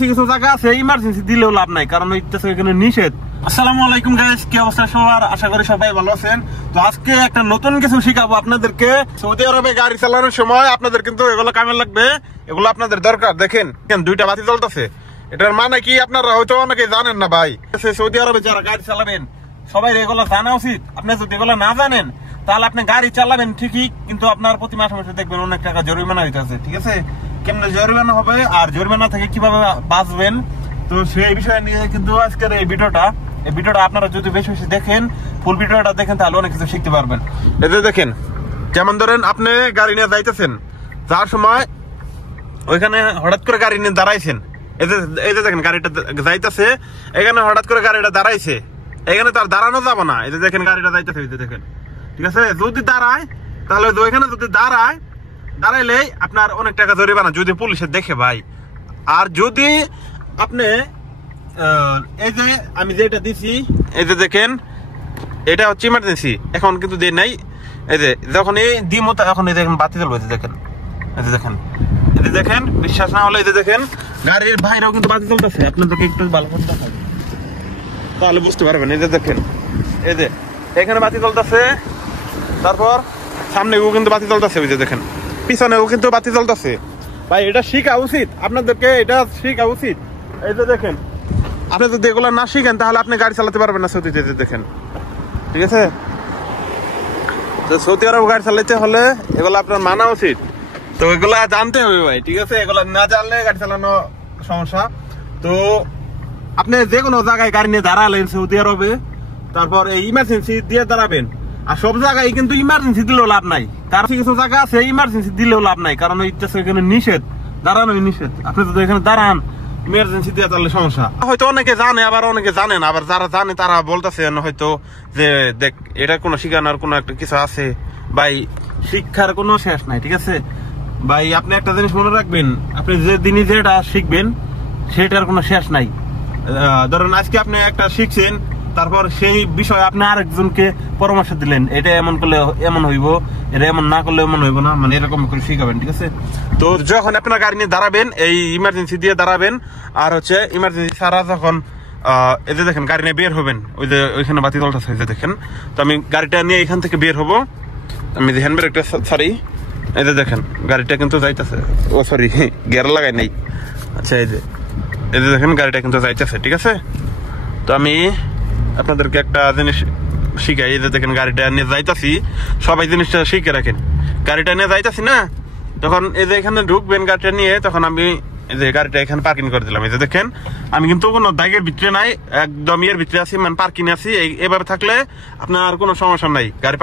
কিছু জায়গা আছে ইমার্জেন্সি দিলেও লাভ নাই, কারণ এখানে নিষেধ। আসসালামু আলাইকুম গাইস, কি অবস্থা সবার? আশা করি সবাই ভালো আছেন। তো আজকে একটা নতুন কিছু শিখাবো আপনাদেরকে। সৌদি আরবে গাড়ি চালানোর সময় আপনাদের কিন্তু এগুলো কামে লাগবে, এগুলো আপনাদের দরকার। দেখেন দুইটা বাতি জ্বলতেছে, এটার মানে কি আপনারা হয়তো অনেকে জানেন না ভাই। সৌদি আরবে যারা গাড়ি চালাবেন সবাই এগুলো জানা উচিত। আপনি যদি এগুলো না জানেন তাহলে আপনি গাড়ি চালাবেন ঠিকই, কিন্তু আপনার প্রতি মাসে মাসে দেখবেন অনেক টাকা জরিমানা হইতেছে। ঠিক আছে, কেমনে জরিমানা হবে আর জরিমানা থেকে কিভাবে বাঁচবেন, তো সেই বিষয় নিয়ে কিন্তু আজকের এই ভিডিওটা আপনারা যদি বেশি বেশি দেখেন, ফুল ভিডিওটা দেখেন, তাহলে অনেক কিছু শিখতে পারবেন। এতে দেখেন, যেমন ধরেন আপনি গাড়ি নিয়ে যাইতেছেন, যার সময় ওইখানে হঠাৎ করে গাড়ি নিয়ে দাঁড়াইছেন, এই যে দেখেন গাড়িটা যাইতেছে, এখানে হঠাৎ করে গাড়িটা দাঁড়াইছে, এখানে তার দাঁড়ানো যাবে না। এই যে দেখেন গাড়িটা যাইতেছে, এই যে দেখেন, ঠিক আছে। যদি দাঁড়ায় তাহলে ওইখানে যদি দাঁড়াইলে আপনার অনেক টাকা জরিমানা যদি পুলিশে দেখে ভাই। আর যদি আপনি এই যে আমি যেটা দিছি, এই যে দেখেন, এটা হচ্ছে ইমার্জেন্সি, এখন কিন্তু দেয় নাই। এই যে যখন এই দিমো এখন এই দেখেন বাতি জ্বলবে, দেখেন, এই যে দেখেন, এই যে দেখেন, বিশ্বাস না হলে এই যে দেখেন গাড়ির বাইরেও কিন্তু বাতি জ্বলতেছে। আপনাদেরকে একটু ভালো করে দেখাবো তাহলে বুঝতে পারবেন। এই যে দেখেন, এই যে এখানে বাতি জ্বলতেছে, তারপর সামনেও কিন্তু বাতি জ্বলতেছে, ওই যে দেখেন পিছনেও কিন্তু বাতি জ্বলতেছে। ভাই এটা শিখা উচিত আপনাদেরকে, এটা শিখা উচিত। এই যে দেখেন, আপনি যদি এগুলো না শিখেন তাহলে আপনি গাড়ি চালাতে পারবেন না সৌদিতে। দেখেন, ঠিক আছে। তো সৌদি আরব গাড়ি চালাতে হলে এগুলো আপনার মানা উচিত, তো এগুলা জানতে হবে ভাই, ঠিক আছে। এগুলো না জানলে গাড়ি চালানো সমস্যা। তো আপনি যে কোনো জায়গায় গাড়ি নিয়ে দাঁড়ালেন সৌদি আরবে, তারপর এই ইমার্জেন্সি দিয়ে দাঁড়াবেন। আর সব জায়গায় কিন্তু ইমার্জেন্সি দিলেও লাভ নাই, কারণ কিছু জায়গা আছে ইমার্জেন্সি দিলেও লাভ নাই, কারণ এখানে নিষেধ, দাঁড়ানোই নিষেধ। আপনি যদি এখানে দাঁড়ান ইমার্জেন্সি দিয়ে তাহলে সমস্যা। হয়তো অনেকে জানে, আবার অনেকে জানে না। আবার যারা জানে তারা বলতেছেন হয়তো যে দেখ এটা কোনো শিখানোর কোনো একটা কিছু আছে। ভাই শিক্ষার কোনো শেষ নাই, ঠিক আছে ভাই। আপনি একটা জিনিস মনে রাখবেন, আপনি যে দিনই যেটা শিখবেন সেটার কোনো শেষ নাই। ধরেন আজকে আপনি একটা শিখছেন, তারপর সেই বিষয়ে আপনি আরেকজনকে পরামর্শ দিলেন, এটা এমন করলে এমন হইব, এটা এমন না করলে এমন হইব না, মানে এরকম করে শিখাবেন, ঠিক আছে। তো যখন আপনার গাড়ি নিয়ে দাঁড়াবেন, এই ইমার্জেন্সি দিয়ে দাঁড়াবেন। আর হচ্ছে ইমার্জেন্সি ছাড়া যখন এই যে দেখেন গাড়ি নিয়ে বের হবেন, ওই যে ওইখানে বাতি জ্বলতেছে, এই যে দেখেন। তো আমি গাড়িটা নিয়ে এখান থেকে বের হবো, আমি যে হ্যান্ড ব্রেকটা ছাড়ি, এই যে দেখেন গাড়িটা কিন্তু যাইতেছে, ও সরি গিয়ার লাগাই নাই। আচ্ছা, এই যে দেখেন গাড়িটা কিন্তু যাইতেছে, ঠিক আছে। তো আমি আপনাদেরকে একটা জিনিস শিখাই, এই যে দেখেন গাড়িটা নিয়ে যাইতাছি, সবাই জিনিসটা শিখে রাখেন। গাড়িটা নিয়ে যাইতাছি না, তখন এই যে এখানে ঢুকবেন গাড়িটা নিয়ে, তখন আমি এই যে গাড়িটা এখানে পার্কিং করে দিলাম। এই যে দেখেন আমি কিন্তু কোনো দাগের ভিতরে নাই, একদম ইয়ের ভিতরে আছি, মানে পার্কিং আছি। এভাবে থাকলে আপনার কোনো সমস্যা নাই, গাড়ি